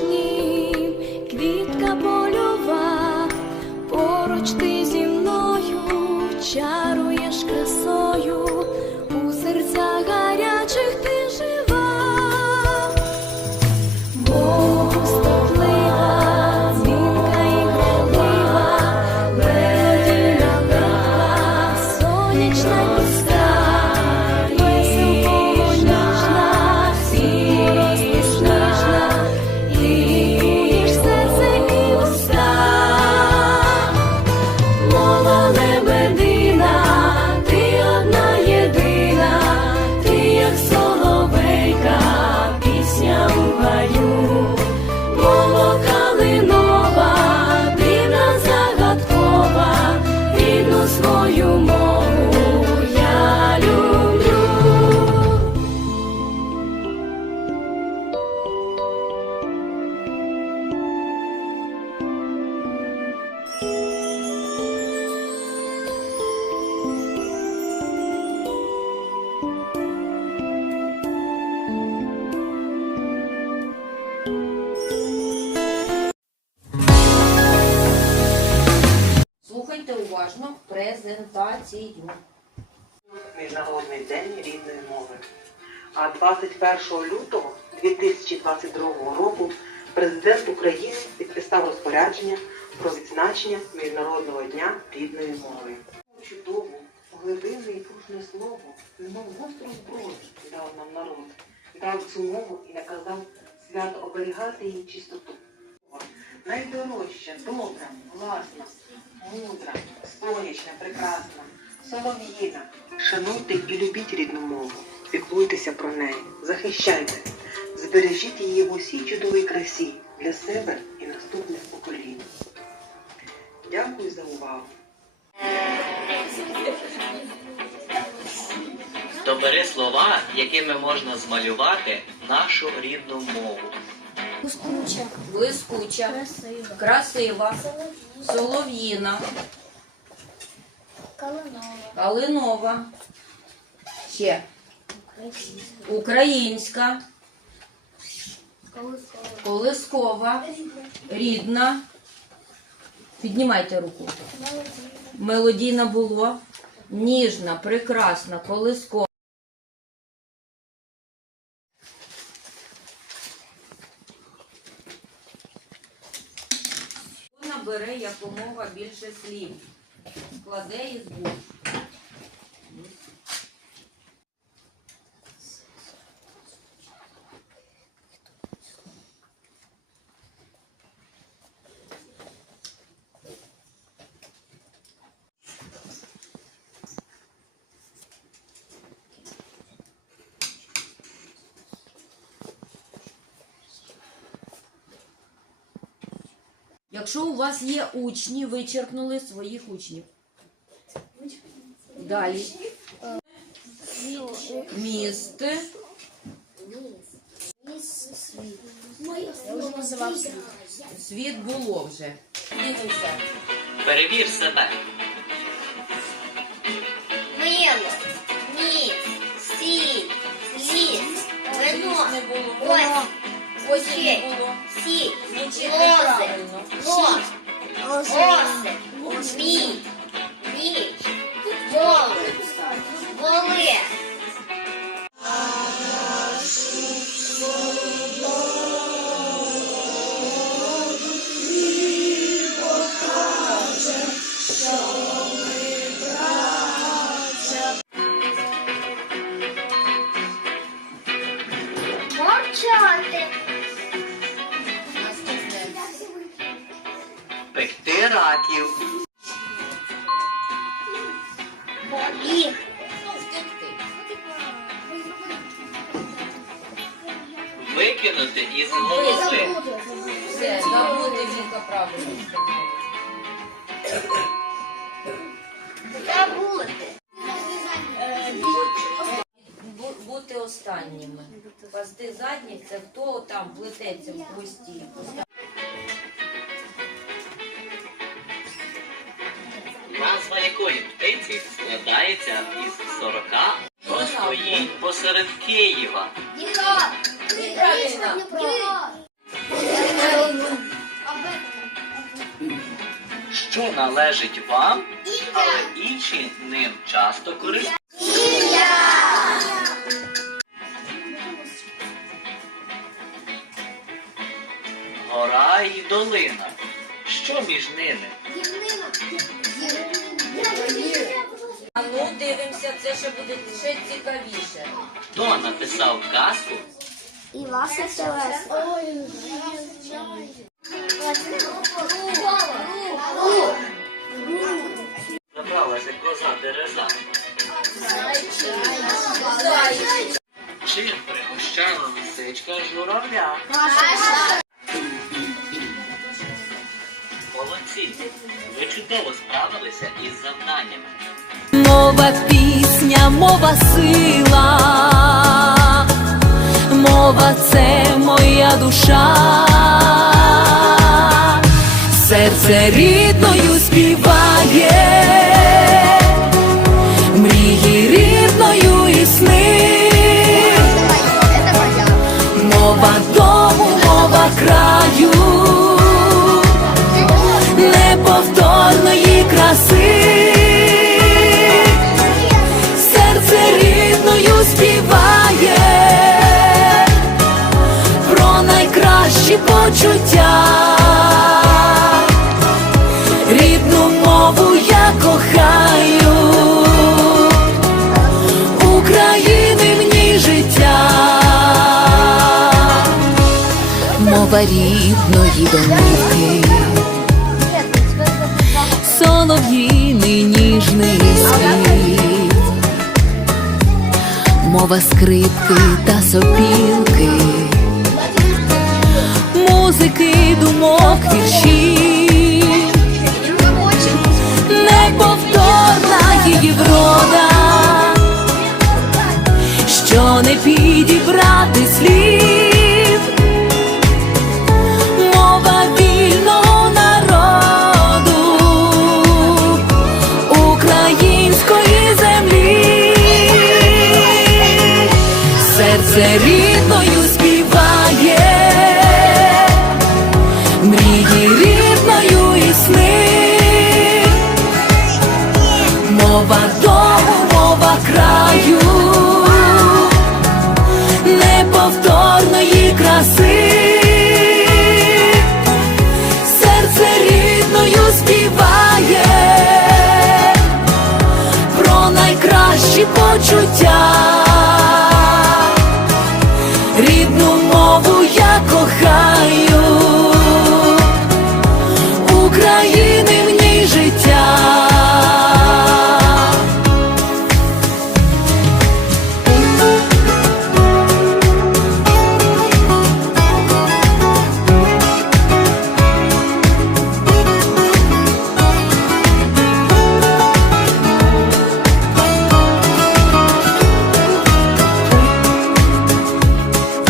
Вишні. Презентацію. Міжнародний день рідної мови. А 21 лютого 2022 року президент України підписав розпорядження про відзначення Міжнародного дня рідної мови. Чудову, глибинне і пружне слово, немов гостру зброю дав нам народ, дав цю мову і наказав свято оберігати її чистоту. Найдорожча, добра, власна, мудра, сонячна, прекрасна, солов'їна. Шануйте і любіть рідну мову, піклуйтеся про неї, захищайте, збережіть її в усій чудовій красі для себе і наступних поколінь. Дякую за увагу. Добери слова, якими можна змалювати нашу рідну мову. Блискуча. Блискуча, Красива. красива, солов'їна, Калинова. калинова, ще Українська. українська, Колискова. колискова, рідна. Піднімайте руку. Мелодійна було, ніжна, прекрасна, колискова. Вона бере якомога більше слів, складе із букв. Якщо у вас є учні, вичерпнули своїх учнів. Далі. Міст. Світ. Я вже називав світ. Світ було вже. Дивися. Перевір себе. Мило, ніс, сіль, ліс, вино, Не було. ось, Ось не було. Звучить лози, лос, оси, Побіг. Викинути із голови. Все, забути жінка правильно. Забути. Бути останніми. Пасти задніх це хто там плететься в хвості. Складається із 40, що стоїть посеред Києва. Що належить вам, але інші ним часто користуються. Гора і долина. Що між ними? А ну дивимося, це ще буде ще цікавіше. Хто написав казку? Іваса Селеста. Забралася коза дереза. Чим пригощала лисичка журавля? Молодці! Ви чудово справилися із завданнями. Мова пісня, мова сила, мова це моя душа, серце рідною співає, рідної домівки, солов'їний ніжний світ, мова скрипки та сопілки, музики, думок, віршів. queria.